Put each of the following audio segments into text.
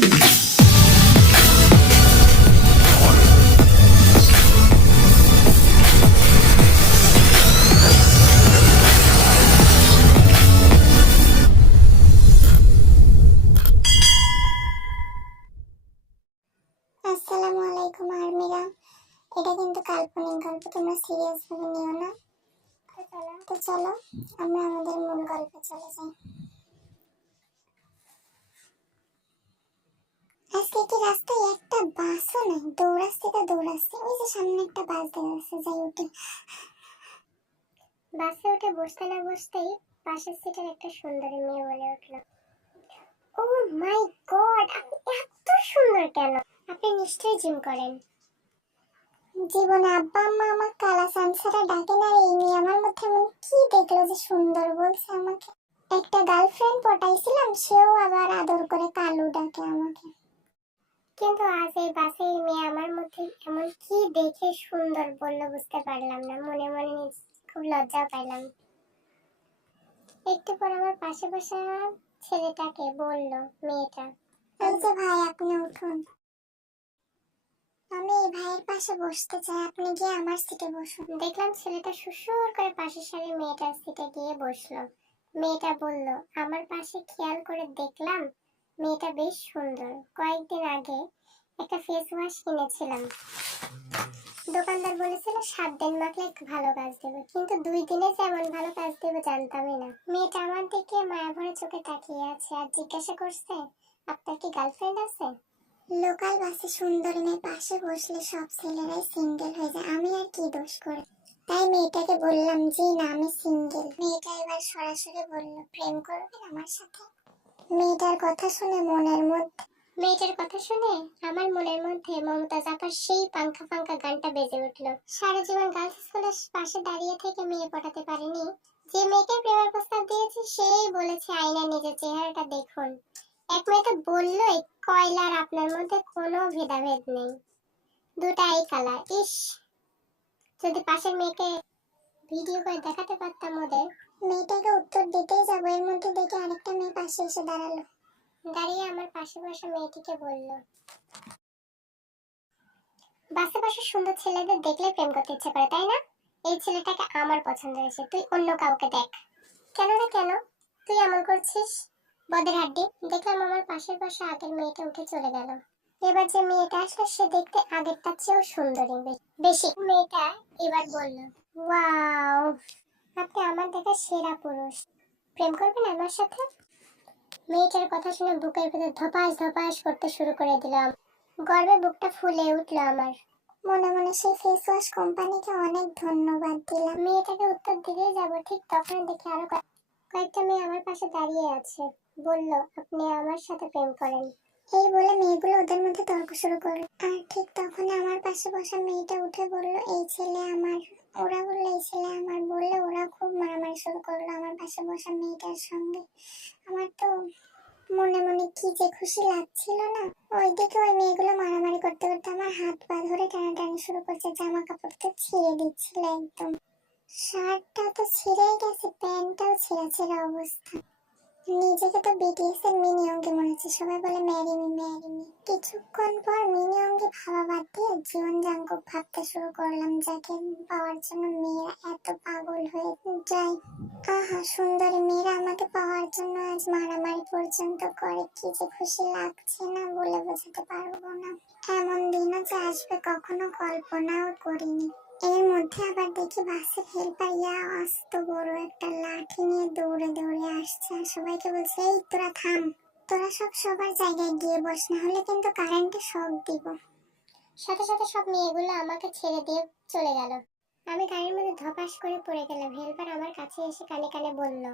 আসসালামু আলাইকুম আর্মিরা। এটা কিন্তু কাল্পনিক গল্প, তোমরা সিরিয়াস ভাবে নিও না। তো চলো আমরা আমাদের মূল গল্পে চলে যাই। আজকে কি রাস্তায় একটা বাসও নাই, দৌড়াচ্ছে। ওই যে সামনে একটা বাস দেখা যাচ্ছে, যাই উঠে। বাসে উঠে বসতে না বসতেই পাশের সিটের একটা সুন্দরী মেয়ে বলে উঠল, ও মাই গড, আপনি এত সুন্দর কেন? আপনি নিশ্চয়ই জিম করেন। জীবনে আব্বা আম্মা আমার কালা সানসারা ডাকে না। এই মেয়ে আমার মধ্যে এমন কি দেখলো যে সুন্দর বলছে আমাকে? একটা গার্লফ্রেন্ড পটাইছিলাম, সেও আবার আদর করে কালু ডাকে আমাকে। কিন্তু আজ এই বাসে এই মেয়ে আমার মধ্যে এমন কি দেখে সুন্দর বললো বুঝতে পারলাম না। মনে মনে খুব লজ্জা পাইলাম। একটু পর আমার পাশে বসা ছেলেটাকে বলল মেয়েটা, এই যে ভাই আপনি উঠুন, আমি এই ভাইয়ের পাশে বসতে চাই, আপনি গিয়ে আমার সিটে বসুন। দেখলাম ছেলেটা সুসুর করে পাশের সারির মেয়েটার সিটে গিয়ে বসলো। মেয়েটা বলল, আমার পাশে খেয়াল করে দেখলাম মেয়েটা বেশ সুন্দর। কয়েকদিন আগে একটা ফেস ওয়াশ কিনেছিলাম, দোকানদার বলেছিল 7 দিন মাখলে ভালো কাজ দেবে, কিন্তু 2 দিনে যেমন ভালো কাজ দেবে জানতামই না। মেয়েটা আমার দিকে মায়া ভরে চোখে তাকিয়ে আছে আর জিজ্ঞাসা করছে, আপনার কি গার্লফ্রেন্ড আছে? লোকাল বাসে সুন্দর মেয়ে পাশে বসলে সব ছেলেরাই সিঙ্গেল হয়ে যায়, আমি আর কি দোষ করি? তাই মেয়েটাকে বললাম, জি না আমি সিঙ্গেল। মেয়েটা এবার সরাসরি বলল, প্রেম করবেন আমার সাথে? মেয়েটার কথা শুনে আমার মনের মধ্যে মমতাজ আপার সেই পাঙ্খা পাঙ্খা গানটা বেজে উঠলো। সারা জীবন গার্লস স্কুলের পাশে দাঁড়িয়ে থেকে মেয়ে পটাতে পারিনি, যে মেয়েকে প্রেমের প্রস্তাব দিয়েছি সেই বলেছে আয়নায় নিজের চেহারাটা দেখুন। এক মেয়েটা বললো, কয়লার আপনার মধ্যে কোনো ভেদাভেদ নেই, দুটাই কালার। ইস, যদি পাশের মেয়েকে ভিডিও করে দেখাতে পারতাম ওদের। মেয়েটাকে উত্তর দিতেই যাবো, এর মধ্যে দেখে আরেকটা মেয়ে পাশে এসে দাঁড়ালো। দাঁড়িয়ে আমার পাশে বসা মেয়েটিকে বলল, বাসে বসে সুন্দর ছেলেদের দেখলে প্রেম করতে ইচ্ছে করে তাই না? এই ছেলেটাকে আমার পছন্দ হয়েছে, তুই অন্য কাউকে দেখ। কেন রে কেন, তুই এমন করছিস বদের হাড্ডি? দেখলাম আমার পাশের বসা আগের মেয়েটা উঠে চলে গেল। এবার যে মেয়েটা আসলো সে দেখতে আগেরটার চেয়েও সুন্দরী বেশি। মেয়েটা এবার বলল, ওয়াও, আপনি আমার দেখা সেরা পুরুষ, প্রেম করবেন আমার সাথে? মেয়েটার কথা শুনে বুকের ভেতর ধপাস ধপাস করতে শুরু করে দিলাম। গর্বে বুকটা ফুলে উঠলো আমার। মনে মনে সেই ফেস ওয়াশ কোম্পানিকে অনেক ধন্যবাদ দিলাম। মেয়েটাকে উত্তর দিতেই যাব, ঠিক তখন দেখি আরো কয়েকটা মেয়ে আমার পাশে দাঁড়িয়ে আছে। বলল, আপনি আমার সাথে প্রেম করেন? এই বলে মেয়েগুলো ওদের মধ্যে তর্ক শুরু করলো। আর ঠিক তখন আমার পাশে বসা মেয়েটা উঠে বলল, এই ছেলে আমার। ওরা বললো এই ছেলে আমার, বললে ওরা খুব মারামারি শুরু করলো আমার পাশে বসা মেয়েটার সঙ্গে। আমার তো মনে মনে কি যে খুশি লাগছিল না। ওইদিকে ওই মেয়েগুলো মারামারি করতে করতে আমার হাত পা ধরে টানাটানি শুরু করছে, জামা কাপড় তো ছিঁড়ে দিচ্ছিল একদম। শার্টটা তো ছিঁড়েই গেছে, প্যান্টটাও ছেঁড়া ছেঁড়া অবস্থা। নিজেকে তো বিটিএস এর মিনি অঙ্গে মনে হচ্ছে, সবাই বলে ম্যারি মি। কিছুক্ষণ পর মিনি অঙ্গে ভাবা বাদ দিয়ে জীবন জাঙ্কুক ভাবতে শুরু করলাম, যাকে পাওয়ার জন্য মেয়েরা এত পাগল হয়ে যায়। আহা, সুন্দরী মেয়েরা আমাকে পাওয়ার জন্য আজ মারামারি পর্যন্ত করে, কি যে খুশি লাগছে না বলে বোঝাতে পারবো না। এমন দিনও যে আসবে কখনো কল্পনাও করিনি। এর মধ্যে আবার দেখি বাসের হেল্পার আস্ত বড় একটা লাঠি নিয়ে দৌড়ে দৌড়ে আসছে আর সবাইকে বলছে, এই তোরা থাম, তোরা সব সবার জায়গায় গিয়ে বস, না হলে কিন্তু কারেন্টে শক দিব। সাথে সাথে সব মেয়েগুলো আমাকে ছেড়ে দিয়ে চলে গেল। আমি গাড়ির মধ্যে ধপাস করে পড়ে গেলাম। হেল্পার আমার কাছে এসে কানে কানে বলল,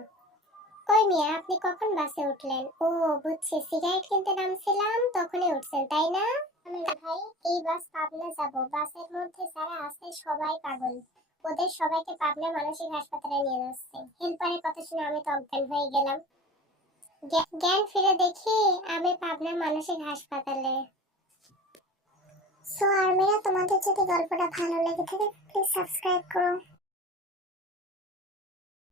কই মিয়া, আপনি কখন বাসে উঠলেন? ও বুঝছি, সিগারেট কিনতে নামছিলাম তখনই উঠছেন তাই না? ভাই, এই বাস পাবনা যাব, বাসের মধ্যে যারা আছে সবাই পাগল, ওদের সবাইকে পাবনা মানসিক হাসপাতালে নিয়ে যাচ্ছে। হেল্পারের কথা শুনে আমি তো অজ্ঞান হয়ে গেলাম। জ্ঞান ফিরে দেখি আমি পাবনা মানসিক হাসপাতালে। সো আর্মিরা, তোমাদের যদি গল্পটা ভালো লেগে থাকে প্লিজ সাবস্ক্রাইব করো।